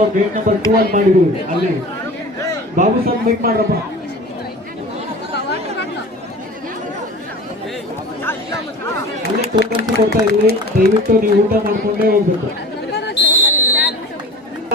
ಅಥವಾ gate number two ಅಲ್ಲಿ ಮಾಡಿದ್ರು ಅಲ್ಲಿ ಬಾಬು ಸರ್ ಮೀಟ್ ಮಾಡ್ರಪ್ಪ ಅಲ್ಲಿ ಟೋಕನ್ಸ್ ಕೊಡ್ತಾ ಇದ್ವಿ ದಯವಿಟ್ಟು ನೀವು ಊಟ ಮಾಡ್ಕೊಂಡೇ ಹೋಗ್ಬೇಕು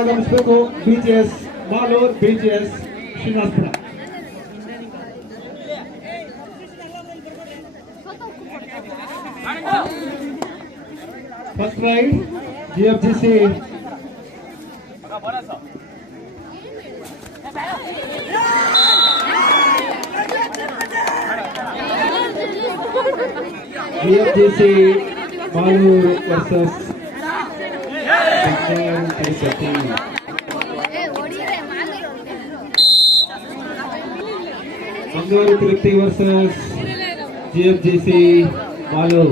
ಆಗಮಿಸ್ಬೇಕು BGS Malur BGS Srinivasapura first raid GFGC BFDC Malur versus panchayat parishad team Mangalore Tripti versus GFGC Malur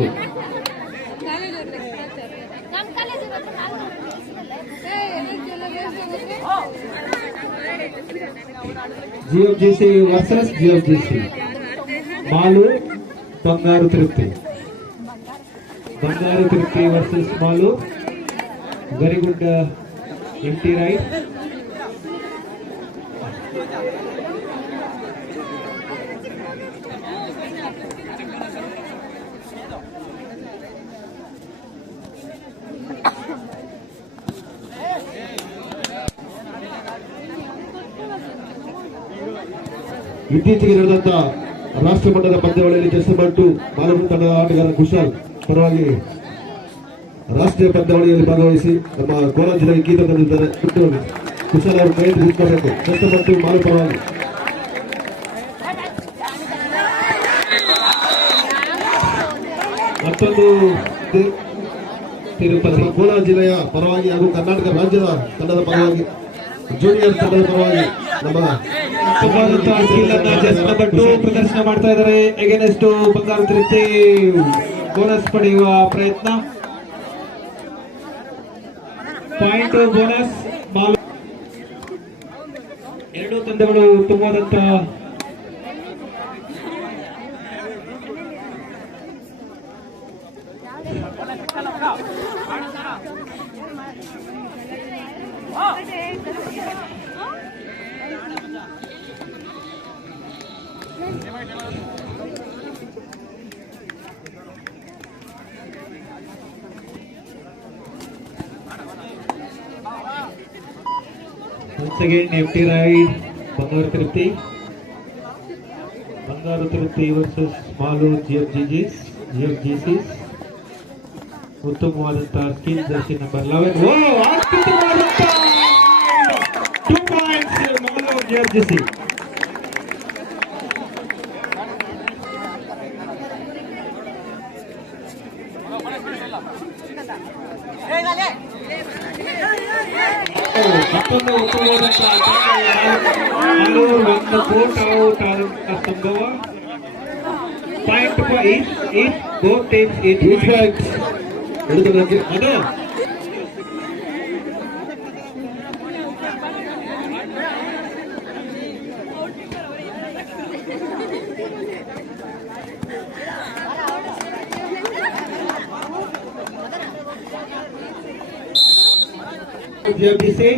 GFGC versus GFGC Malur Bangaru Tirupati Bangaru Tirupati versus Malur very good M T right ಇತ್ತೀಚೆಗೆ ನಡೆದಂತ ರಾಷ್ಟ್ರ ಮಟ್ಟದ ಪಂದ್ಯಾವಳಿಯಲ್ಲಿ just ಬಾಲಮುನ್ ತಂಡದ ಆಟಗಾರ ಕುಶಾಲ್. ಪರವಾಗಿ ರಾಷ್ಟ್ರೀಯ ಪಂದ್ಯಾವಳಿಯಲ್ಲಿ ಭಾಗವಹಿಸಿ ನಮ್ಮ ಕೋಲಾರ ಜಿಲ್ಲೆಗೆ ಗೀತ ತಂದಿದ್ದಾರೆ. ಕುಶಾಲ್ ಅವರು ಕೈ ನಿಂತ್ಕೋಬೇಕು ಜಸ್ಟ್ ಬಂಟು ಮಾಲು ಪರವಾಗಿ. ಮತ್ತೊಂದು ಕೋಲಾರ ಜಿಲ್ಲೆಯ ಪರವಾಗಿ ಹಾಗೂ ಕರ್ನಾಟಕ ರಾಜ್ಯದ ತಂಡದ ಪರವಾಗಿ ಜೂನಿಯರ್ ತಂಡದ ಪರವಾಗಿ ನಮ್ಮ ಉತ್ತಮವಾದಂತಹ ಸ್ಕಿಲ್ ಅನ್ನ ಜಸ್ಟ್ ನಂಬರ್ ಟು ಪ್ರದರ್ಶನ ಮಾಡ್ತಾ ಇದ್ದಾರೆ. ಎಗೇನೆಸ್ಟ್ ಬಂಗಾರ ತೃಪ್ತಿ? ಬೋನಸ್ ಪಡೆಯುವ ಪ್ರಯತ್ನ. ಪಾಯಿಂಟ್ ಬೋನಸ್ ಎರಡೂ ತಂಡಗಳು ಉತ್ತಮವಾದಂತಹ once again empty ride Bangar Tripti Bangar Tripti versus Malu GFGGs GFGCs Uttam Vadantar skin jersey number 11 Whoa! Two points Malu GFGC ಮತ್ತೊಂದು ಉತ್ತಮವಾದಂತಹ ಮಾಲು ಒಂದು ಕೋಟ್ ಔಟ್ ಆದಂತಹ ಸಂಭವ point each each both teams each point ಹಿಡಿದು ಅದು ಜಿಎಫ್ಡಿಸಿ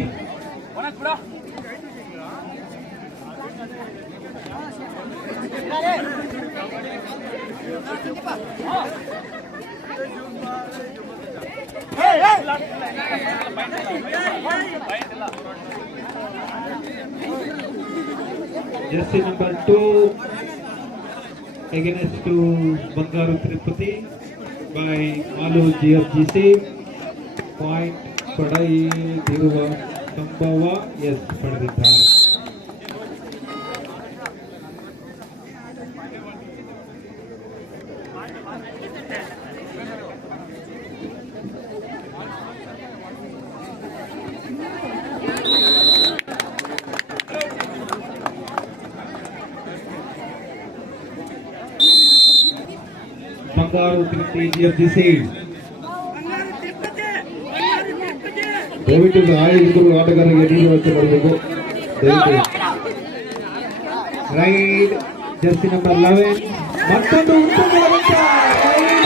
jersey number two against two Bangaru Tirupati by आलू G F जी C point पढ़ाई संभव यस पढ़ा ಬಂಗಾರು ತಿರುಪತಿ ಜಿಎಫ್ಜಿಸಿ ದಯವಿಟ್ಟು ಆಯೋಜಕರು ಆಟಗಾರರಿಗೆ ನೀರು ವ್ಯವಸ್ಥೆ ಮಾಡಬೇಕು. ದಯವಿಟ್ಟು. ರೈಡ್ ಜರ್ಸಿ ನಂಬರ್ ಲೆವೆನ್ ಮತ್ತೊಂದು ಉತ್ತಮವಾದಂತಹ ರೈಡ್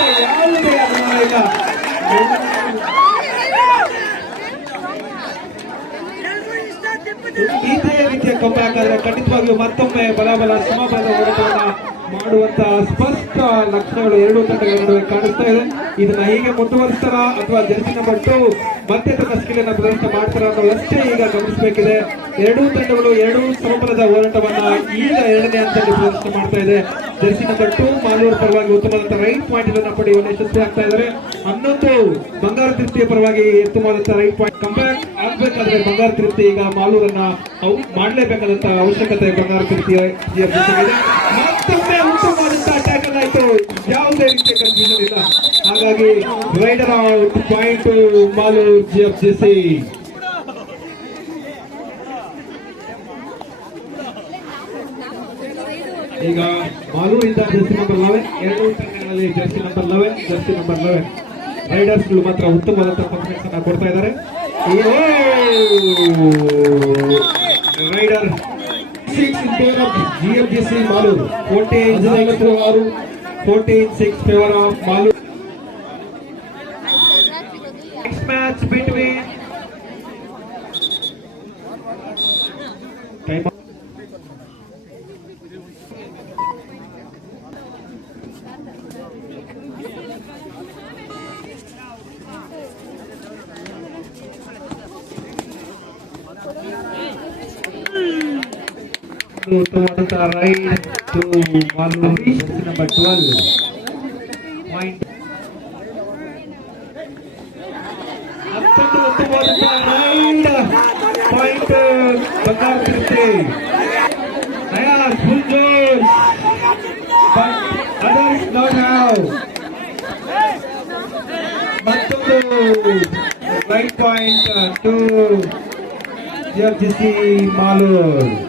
ಯಾವುದೇ ಖಂಡಿತವಾಗಿಯೂ ಮತ್ತೊಮ್ಮೆ ಬಲಬಲ ಸಮಬಲ ಮಾಡುವಂತಹ ಸ್ಪಷ್ಟ ಲಕ್ಷಣಗಳು ಎರಡೂ ತಂಡಗಳ ನಡುವೆ ಕಾಣಿಸ್ತಾ ಇದೆ. ಇದನ್ನ ಹೀಗೆ ಮುಂದುವರಿಸ್ತಾರ ಅಥವಾ ಜರ್ಸಿನ ಮಟ್ಟು ಟು ಮತ್ತೆ ತನ್ನ ಸ್ಕಿಲ್ ಅನ್ನ ಪ್ರದರ್ಶನ ಮಾಡ್ತಾರ ಅನ್ನೋದಷ್ಟೇ ಈಗ ಗಮನಿಸಬೇಕಿದೆ. ಎರಡೂ ತಂಡಗಳು ಎರಡೂ ಸಮಬಲದ ಹೋರಾಟವನ್ನ ಈಗ ಎರಡನೇ ಹಂತದಲ್ಲಿ ಪ್ರದರ್ಶನ ಮಾಡ್ತಾ ಇದೆ. ಜರ್ಸಿನ ಮಟ್ಟು ಟು ಮಾಲೂರು ಪರವಾಗಿ ಉತ್ತಮವಾದಂತಹ ರೈಟ್ ಪಾಯಿಂಟ್ ಅನ್ನ ಪಡೆಯುವ ಯಶಸ್ವಿ ಆಗ್ತಾ ಇದ್ದಾರೆ ಹನ್ನೊಂದು, ಬಂಗಾರ ತೃಪ್ತಿಯ ಪರವಾಗಿ ಉತ್ತಮವಾದಂತಹ ರೈಟ್ ಪಾಯಿಂಟ್ ಕಂಬ್ಯಾಕ್ ಆಗ್ಬೇಕಾದ್ರೆ ಬಂಗಾರ ತೃಪ್ತಿ ಈಗ ಮಾಲೂರನ್ನ ಮಾಡಲೇಬೇಕಾದಂತಹ ಮಾಡಲೇಬೇಕಾದಂತ ಅವಶ್ಯಕತೆ ಬಂಗಾರ ತೃಪ್ತಿಯ ಮತ್ತೊಮ್ಮೆ ಆಯ್ತು ಯಾವುದೇ ರೀತಿಯ ಕನ್ಫ್ಯೂಷನ್ ಇಲ್ಲ. ಹಾಗಾಗಿ ರೈಡರ್ ಪಾಯಿಂಟ್ ಮಾಲು ಜಿ ಎಫ್ ಸಿ ಸಿ ಈಗ ಮಾಲೂರಿಂದ ಜರ್ಸಿ ನಂಬರ್ ಲೆವೆನ್ ಎರಡು ತಂಡಗಳಲ್ಲಿ jersey number eleven jersey number eleven raiders ಮಾತ್ರ ಉತ್ತಮವಾದಂತಹ ಪರ್ಫಾರ್ಮೆನ್ಸ್ ಅನ್ನ ಕೊಡ್ತಾ ಇದ್ದಾರೆ. Raider six G favour of GFGC Malur fourteen ಐವತ್ತು ಆರು fourteen six favour of Malur next match between time ಉತ್ತಮವಾದಂತಹ raid to Maluri number 12. Point. Up to the point. Point. Bakar Kirti. Aya, full jones. But others not now. Right point to GFGC Malur.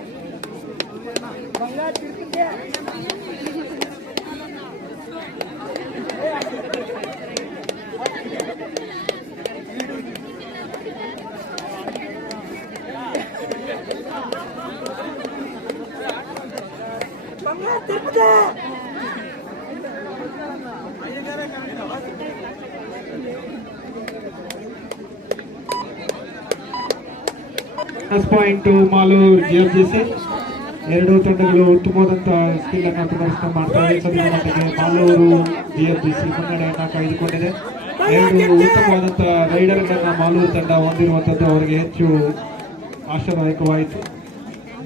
Plus point mall reserve చేసి ಎರಡೂ ತಂಡಗಳು ಉತ್ತಮವಾದಂತಹ skill ಅನ್ನ ಪ್ರದರ್ಶನ ಮಾಡ್ತಾರೆ ಮಟ್ಟಿಗೆ Malur C ಮುನ್ನಡೆಯನ್ನ ಕಾಯ್ದುಕೊಂಡಿದೆ. ಎರಡು ಉತ್ತಮವಾದಂತಹ ರೈಡರ್ ಗಳನ್ನ ಮಾಲೂರು ತಂಡ ಹೊಂದಿರುವಂತದ್ದು ಅವರಿಗೆ ಹೆಚ್ಚು ಆಶಾದಾಯಕವಾಯಿತು.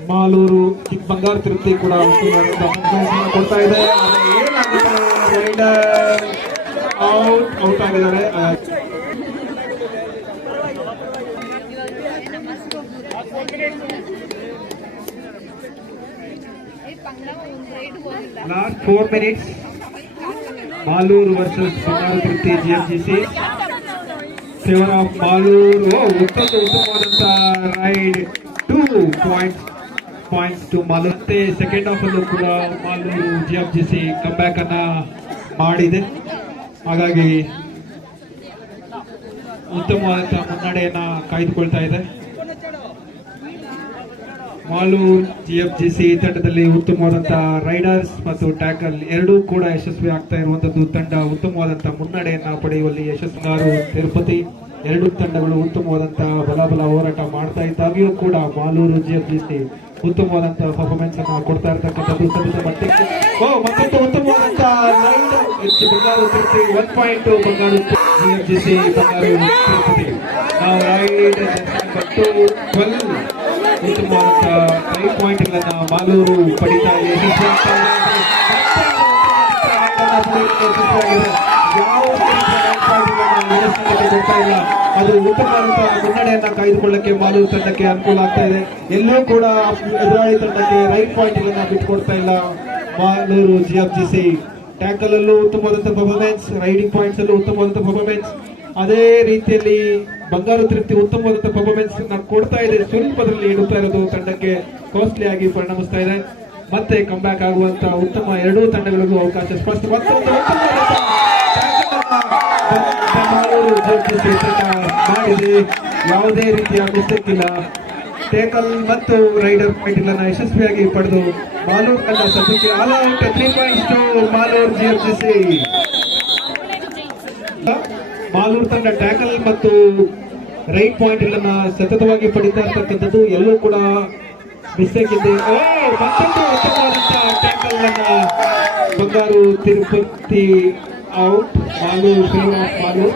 ಮಾಲೂರು ಚಿಕ್ಕ ಬಂಗಾರ ತಿರುಪತಿ ಕೂಡ ಉತ್ತಮವಾದಂತಹ ಕೊಡ್ತಾ ಇದೆ. ರೈಡರ್ ಔಟ್ ಔಟ್ ಆಗಿದ್ದಾರೆ. ಆ, last four minutes Malur versus Bangara G GMGC favour of Malur ಉತ್ತಮ ಮತ್ತೊಂದು ಉತ್ತಮವಾದಂತ raid two point points to Malur second half ಅಲ್ಲೂ ಕೂಡ ಮಾಲೂರು ಜಿಎಂಜಿಸಿ ಬ್ಯಾಕ್ ಅನ್ನ ಮಾಡಿದೆ. ಹಾಗಾಗಿ ಉತ್ತಮವಾದಂತಹ ಮುನ್ನಡೆಯನ್ನ ಕಾಯ್ದುಕೊಳ್ತಾ ಇದೆ. ಮಾಲೂರ್ ಜಿಎಫ್ಜಿಸಿ ತಂಡದಲ್ಲಿ ಉತ್ತಮವಾದಂತಹ ರೈಡರ್ಸ್ ಮತ್ತು ಟ್ಯಾಕಲ್ ಎರಡೂ ಕೂಡ ಯಶಸ್ವಿ ಆಗ್ತಾ ಇರುವಂತದ್ದು ತಂಡ ಉತ್ತಮವಾದಂತಹ ಮುನ್ನಡೆಯನ್ನ ಪಡೆಯುವಲ್ಲಿ ಯಶಸ್ವಿಗಾರು ತಿರುಪತಿ. ಎರಡು ತಂಡಗಳು ಉತ್ತಮವಾದಂತಹ ಬಲಬಲ ಹೋರಾಟ ಮಾಡ್ತಾ ಇದ್ದಾಗಿಯೂ ಕೂಡ ಮಾಲೂರು ಜಿಎಫ್ಜಿಸಿ ಉತ್ತಮವಾದಂತಹ ಪರ್ಫಾರ್ಮೆನ್ಸ್ ಅನ್ನ ಕೊಡ್ತಾ ಇರ್ತಕ್ಕಂಥದ್ದು ಸದ್ಯದ ಮತ್ತೆ ಉತ್ತಮವಾದಂತಹ ಒನ್ ಪಾಯಿಂಟ್ ನಾವು ರೈಡ್ ಟ್ವೆಲ್ ಉತ್ತಮವಾದಂತಹ ಪಾಯಿಂಟ್ ಪಾಯಿಂಟ್ಗಳನ್ನ ಮಾಲೂರು ಪಡಿತಾ ಇದೆ ಇಲ್ಲ ಅದು ಉತ್ತಮವಾದಂತಹ ಮುನ್ನಡೆಯನ್ನ ಕಾಯ್ದುಕೊಳ್ಳಕ್ಕೆ ಮಾಲೂರು ತಂಡಕ್ಕೆ ಅನುಕೂಲ ಆಗ್ತಾ ಇದೆ ಎಲ್ಲೂ ಕೂಡ ಎದುರಾಳಿ ತಂಡಕ್ಕೆ ರೈಟ್ ಪಾಯಿಂಟ್ ಗಳನ್ನ ಬಿಟ್ಕೊಡ್ತಾ ಇಲ್ಲ ಮಾಲೂರು ಜಿಎಫ್ಜಿಸಿ ಟ್ಯಾಕಲ್ ಅಲ್ಲೂ ಉತ್ತಮವಾದಂತಹ ಪರ್ಫಾರ್ಮೆನ್ಸ್ ರೈಡಿಂಗ್ ಪಾಯಿಂಟ್ಸ್ ಅಲ್ಲೂ ಉತ್ತಮವಾದಂತಹ ಪರ್ಫಾರ್ಮೆನ್ಸ್ ಅದೇ ರೀತಿಯಲ್ಲಿ ಬಂಗಾರ ತೃಪ್ತಿ ಉತ್ತಮವಾದಂತಹ ಪರ್ಫಾರ್ಮೆನ್ಸ್ ಕೊಡ್ತಾ ಇದೆ. ಸ್ವಲ್ಪದಲ್ಲಿ ಇಡುತ್ತಾ ಇರೋದು ತಂಡಕ್ಕೆ ಕಾಸ್ಟ್ಲಿ ಆಗಿ ಪರಿಣಮಿಸ್ತಾ ಇದೆ. ಮತ್ತೆ ಕಂಬ್ಯಾಕ್ ಆಗುವಂತ ಉತ್ತಮ ಎರಡೂ ತಂಡಗಳಿಗೂ ಅವಕಾಶ ಸ್ಪಷ್ಟ. ಮಾಡಿದೆ. ಯಾವುದೇ ರೀತಿಯ ಮಿಸ್ಟೇಕ್ ಇಲ್ಲ. ಟೇಕಲ್ ಮತ್ತು ರೈಡರ್ ಪಾಯಿಂಟ್ ಇಲ್ಲ ಯಶಸ್ವಿಯಾಗಿ ಪಡೆದು ಮಾಲೂರ್ ತಂಡ ಸದ್ಯಕ್ಕೆ all out three points to Malur Malur ತಂಡ ಟ್ಯಾಕಲ್ ಮತ್ತು ರೈಟ್ ಪಾಯಿಂಟ್ ಗಳನ್ನ ಸತತವಾಗಿ ಪಡಿತಾ ಇರ್ತಕ್ಕಂಥದ್ದು ಎಲ್ಲೂ ಕೂಡ ಮಿಸ್ಟೇಕ್ ಇದೆ ಟ್ಯಾಕಲ್ ಬಂಗಾರು ತಿರುಪತಿ ಔಟ್ ಮಾಲೂರು ಮಾಲೂರು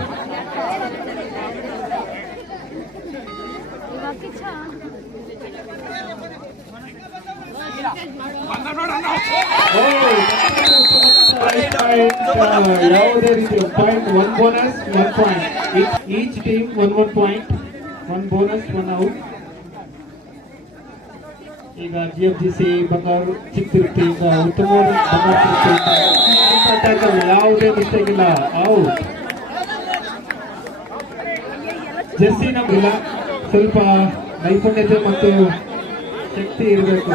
ಯಾವುದೇ ರೀತಿಯ point one bonus one point each team one one point one bonus one out ಈಗ G F G C Bangaru ಚಿಕ್ಕ ಈಗ ಉತ್ತಮವಾದ ಬಂಗಾರು ಯಾವುದೇ ಮಿಸ್ಟೇಕ್ ಇಲ್ಲ. ಔಟ್ ಜೆರ್ಸಿ ನಮಗಿಲ್ಲ ಸ್ವಲ್ಪ ನೈಪುಣ್ಯತೆ ಮತ್ತು ಶಕ್ತಿ ಇರಬೇಕು.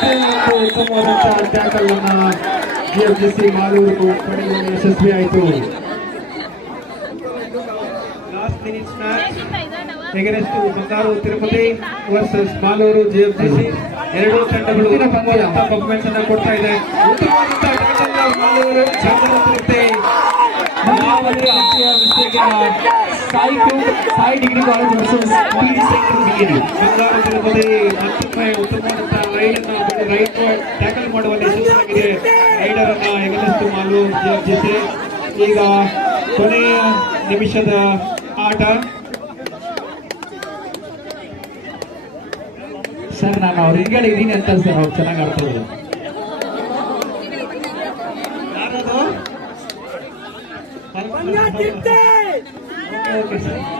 ಮತ್ತೆ ಉತ್ತಮವಾದಂತಹ ಟ್ಯಾಕಲ್ ಅನ್ನ ಜಿಎಫ್ಜಿಸಿ ಮಾಲೂರು ಯಶಸ್ವಿಯಾಯಿತು ಲಾಸ್ಟ್ ಮಿನಿಟ್ಸ್ ಮ್ಯಾಚ್ ಎಗರೆಸ್ಟ್ ಬಂಗಾರು ತಿರುಪತಿ ವರ್ಸಸ್ ಮಾಲೂರು ಜಿಎಫ್ಜಿಸಿ ಎರಡೂ ತಂಡಗಳು ಪರ್ಫಾರ್ಮೆನ್ಸ್ ಅನ್ನ ಕೊಡ್ತಾ ಇದೆ ಉತ್ತಮವಾದಂತಹ Malur Sai to Sai degree college tackle ಮಾಡುವಲ್ಲಿ ಜಿಎಫ್ಜಿಸಿ ಈಗ ಕೊನೆಯ ನಿಮಿಷದ ಆಟ. ಸರ್, ನಾನು ಅವ್ರು ಇದೀನಿ ಅಂತ ಸರ್ ಅವ್ರು ಚೆನ್ನಾಗಿ ಆಡ್ತಾ not dead.